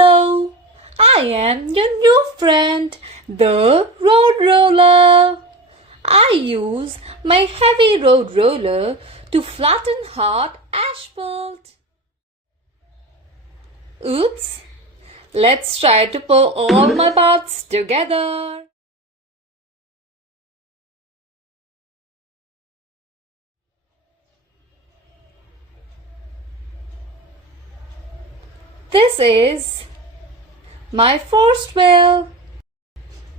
Hello, I am your new friend, the road roller. I use my heavy road roller to flatten hard asphalt. Oops, let's try to pull all my parts together. This is my first wheel.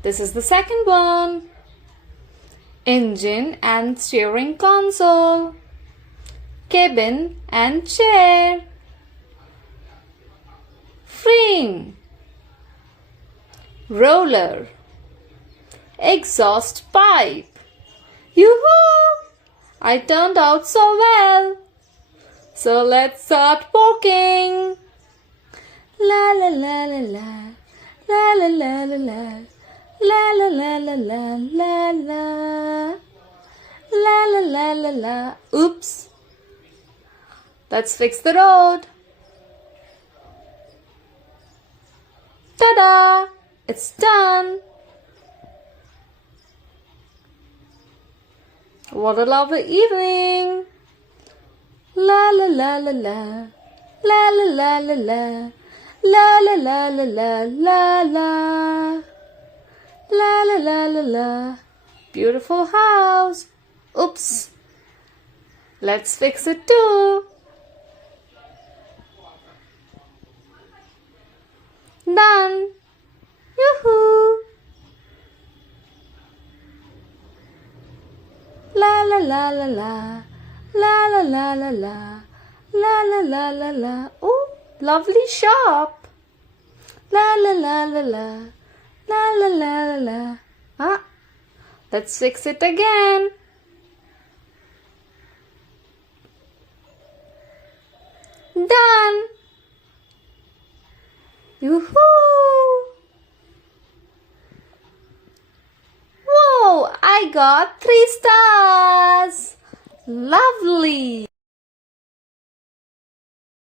This is the second one. Engine and steering console. Cabin and chair. Frame. Roller. Exhaust pipe. Yoo-hoo! I turned out so well. So let's start working. La la la la la, la la la la la, la la la la la la la, la la la la la. Oops. Let's fix the road. Ta-da! It's done. What a lovely evening. La la la la la, la la la la la. La la la la la la la. La la la la la. Beautiful house. Oops. Let's fix it too. Done. Yoo-hoo. La la la la la. La la la la la. La la la la la. Ooh. Lovely shop. La la la la la. La la la la la. Ah, let's fix it again. Done. Yoo-hoo. Whoa, I got 3 stars. Lovely.